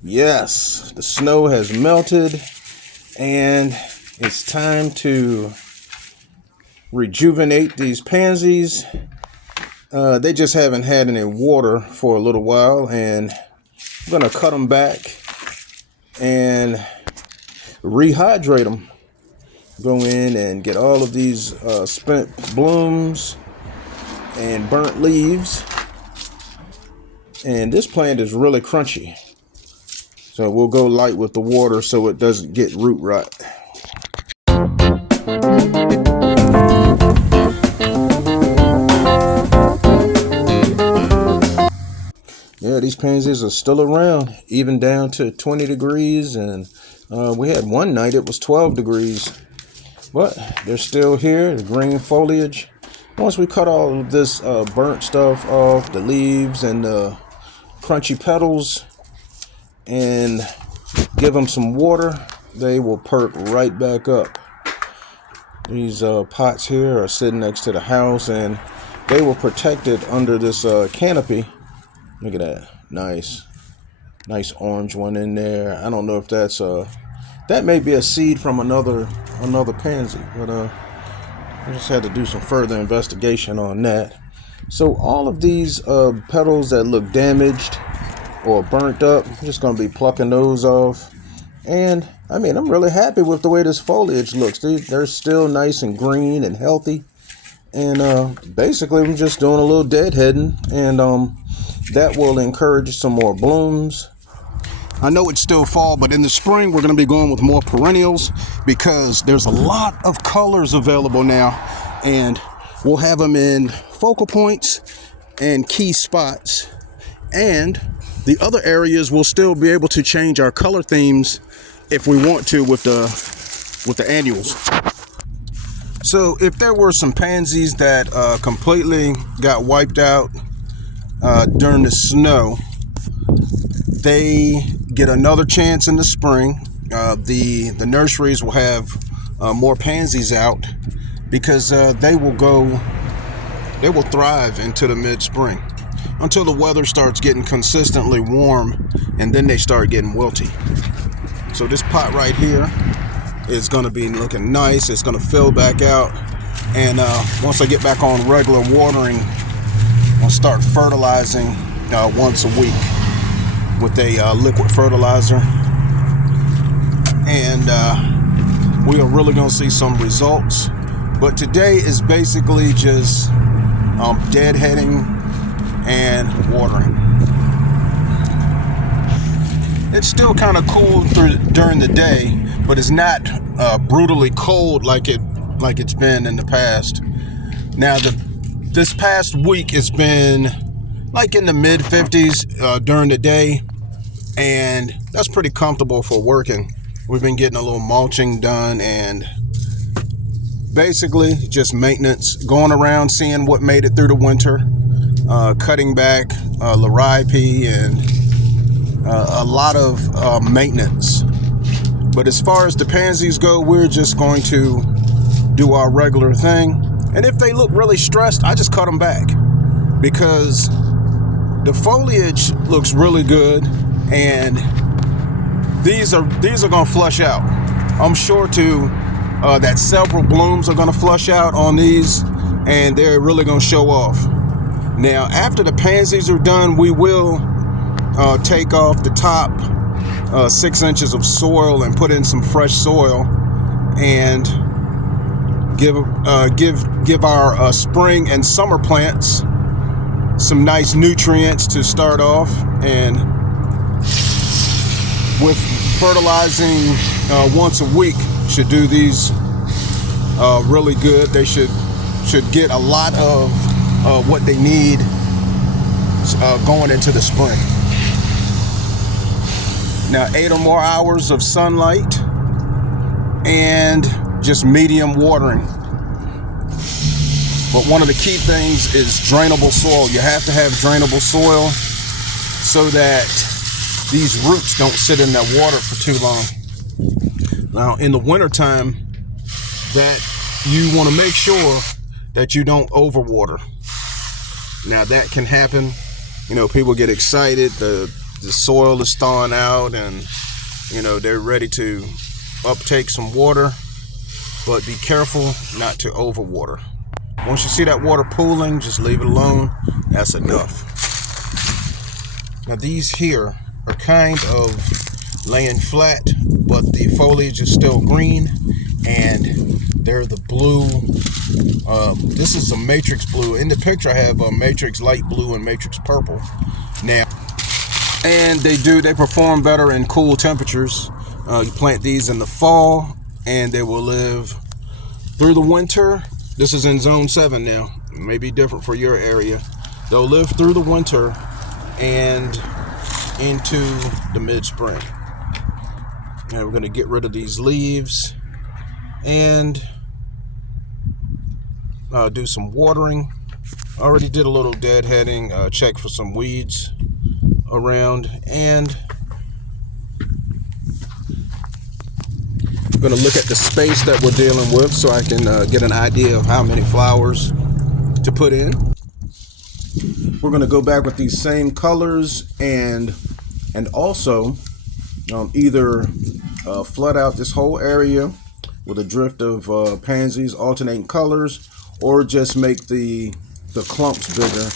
Yes, the snow has melted and it's time to rejuvenate these pansies. They just haven't had any water for a little while, and I'm going to cut them back and rehydrate them. Go in and get all of these spent blooms and burnt leaves. And this plant is really crunchy. So we'll go light with the water so it doesn't get root rot. Yeah, these pansies are still around, even down to 20 degrees. And we had one night it was 12 degrees. But they're still here, the green foliage. Once we cut all of this burnt stuff off, the leaves and the crunchy petals, and give them some water, they will perk right back up. These pots here are sitting next to the house, and they were protected under this canopy. Look at that. Nice orange one in there. I don't know if that's that may be a seed from another pansy, but I just had to do some further investigation on that. So all of these petals that look damaged or burnt up, I'm just going to be plucking those off. And I mean, I'm really happy with the way this foliage looks. They're still nice and green and healthy. And basically I'm just doing a little deadheading, and that will encourage some more blooms. I know it's still fall, but in the spring we're going to be going with more perennials because there's a lot of colors available now, and we'll have them in focal points and key spots. And the other areas we'll still be able to change our color themes if we want to with the annuals. So if there were some pansies that completely got wiped out during the snow, they get another chance in the spring. The nurseries will have more pansies out because they will thrive into the mid-spring until the weather starts getting consistently warm, and then they start getting wilty. So this pot right here is going to be looking nice. It's going to fill back out, and once I get back on regular watering, I'll start fertilizing once a week with a liquid fertilizer, and we are really going to see some results. But today is basically just deadheading and watering. It's still kind of cool during the day, but it's not brutally cold like it's been in the past. Now this past week it's been like in the mid 50s during the day, and that's pretty comfortable for working. We've been getting a little mulching done, and basically just maintenance, going around seeing what made it through the winter, cutting back liripe and a lot of maintenance. But as far as the pansies go, we're just going to do our regular thing, and if they look really stressed, I just cut them back because the foliage looks really good, and these are going to flush out. I'm sure that several blooms are going to flush out on these, and they're really going to show off. Now, after the pansies are done, we will take off the top 6 inches of soil and put in some fresh soil, and give our spring and summer plants some nice nutrients to start off. And with fertilizing once a week should do these really good. They should get a lot of what they need going into the spring. Now 8 or more hours of sunlight and just medium watering. But one of the key things is drainable soil. You have to have drainable soil so that these roots don't sit in that water for too long. Now in the wintertime, that you want to make sure that you don't overwater. Now that can happen. You know, people get excited. The the soil is thawing out, and they're ready to uptake some water. But be careful not to overwater. Once you see that water pooling, just leave it alone. That's enough. Now these here are kind of laying flat, but the foliage is still green, and they're the blue. This is a matrix blue. In the picture I have a matrix light blue and matrix purple. Now, and they perform better in cool temperatures. You plant these in the fall and they will live through the winter. This is in zone 7 now. It may be different for your area. They'll live through the winter and into the mid-spring. Now we're going to get rid of these leaves and do some watering. I already did a little deadheading, check for some weeds around, and I'm going to look at the space that we're dealing with so I can get an idea of how many flowers to put in. We're going to go back with these same colors and also either flood out this whole area with a drift of pansies alternating colors, or just make the clumps bigger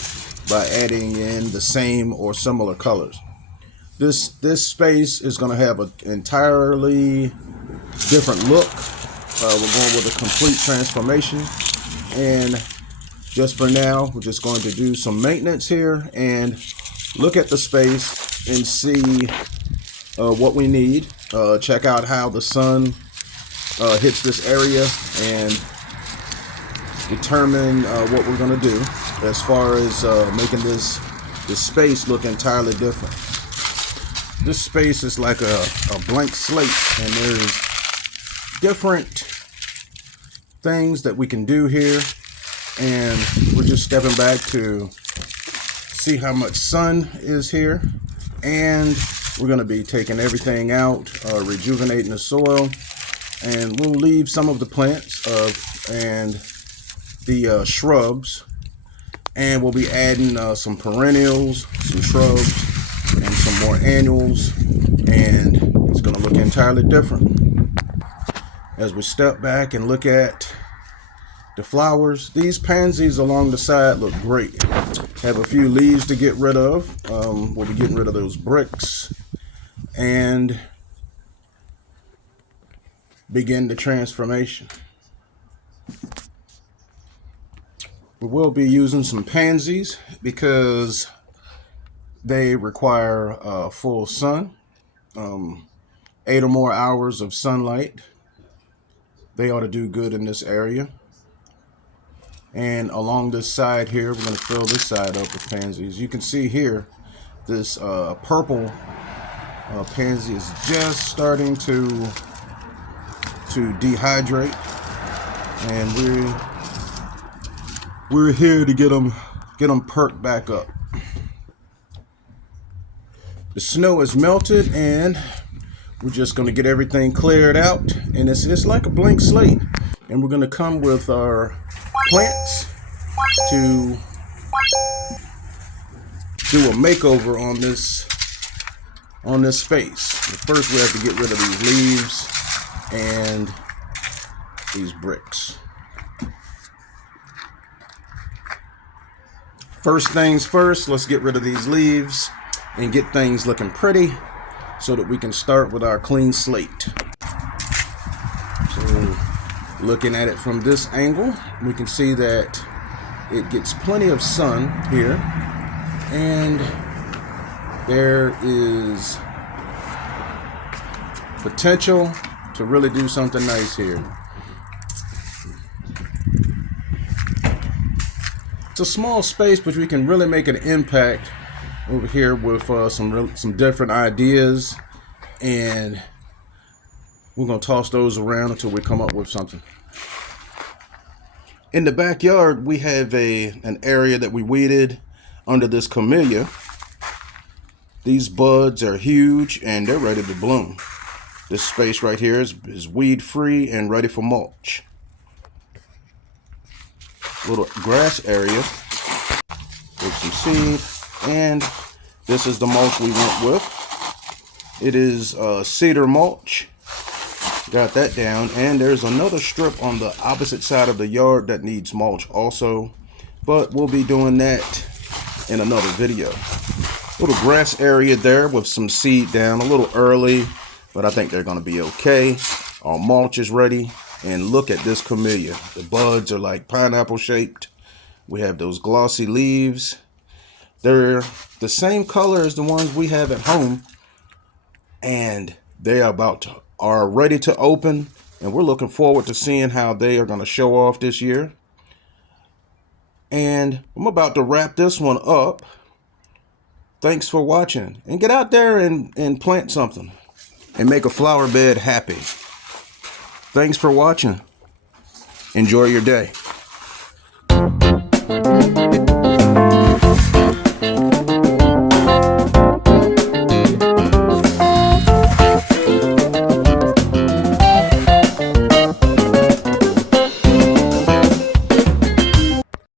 by adding in the same or similar colors. This space is going to have an entirely different look. We're going with a complete transformation, and just for now we're just going to do some maintenance here and look at the space and see what we need. Check out how the sun hits this area and determine what we're going to do as far as making this space look entirely different. This space is like a blank slate, and there's different things that we can do here, and we're just stepping back to see how much sun is here, and we're going to be taking everything out, rejuvenating the soil, and we'll leave some of the plants and the shrubs, and we'll be adding some perennials, some shrubs, and some more annuals, and it's going to look entirely different. As we step back and look at the flowers, these pansies along the side look great. Have a few leaves to get rid of. We'll be getting rid of those bricks and begin the transformation. We will be using some pansies because they require full sun, 8 or more hours of sunlight. They ought to do good in this area. And along this side here, we're going to fill this side up with pansies. You can see here, this purple pansy is just starting to dehydrate, and we're here to get them perked back up. The snow is melted, and we're just going to get everything cleared out, and it's like a blank slate. And we're going to come with our plants to do a makeover on this space. But first we have to get rid of these leaves and these bricks. First things first, let's get rid of these leaves and get things looking pretty so that we can start with our clean slate. So looking at it from this angle, we can see that it gets plenty of sun here, and there is potential to really do something nice here. It's a small space, but we can really make an impact over here with some different ideas, and we're going to toss those around until we come up with something. In the backyard, we have an area that we weeded under this camellia. These buds are huge and they're ready to bloom. This space right here is weed free and ready for mulch. Little grass area with some seed, and This is the mulch we went with. It is cedar mulch. Got that down. And there's another strip on the opposite side of the yard that needs mulch also. But we'll be doing that in another video. Little grass area there with some seed down. A little early, but I think they're going to be okay. Our mulch is ready. And look at this camellia. The buds are like pineapple shaped. We have those glossy leaves. They're the same color as the ones we have at home. And they are ready to open. And we're looking forward to seeing how they are going to show off this year. And I'm about to wrap this one up. Thanks for watching. And get out there and plant something. And make a flower bed happy. Thanks for watching. Enjoy your day.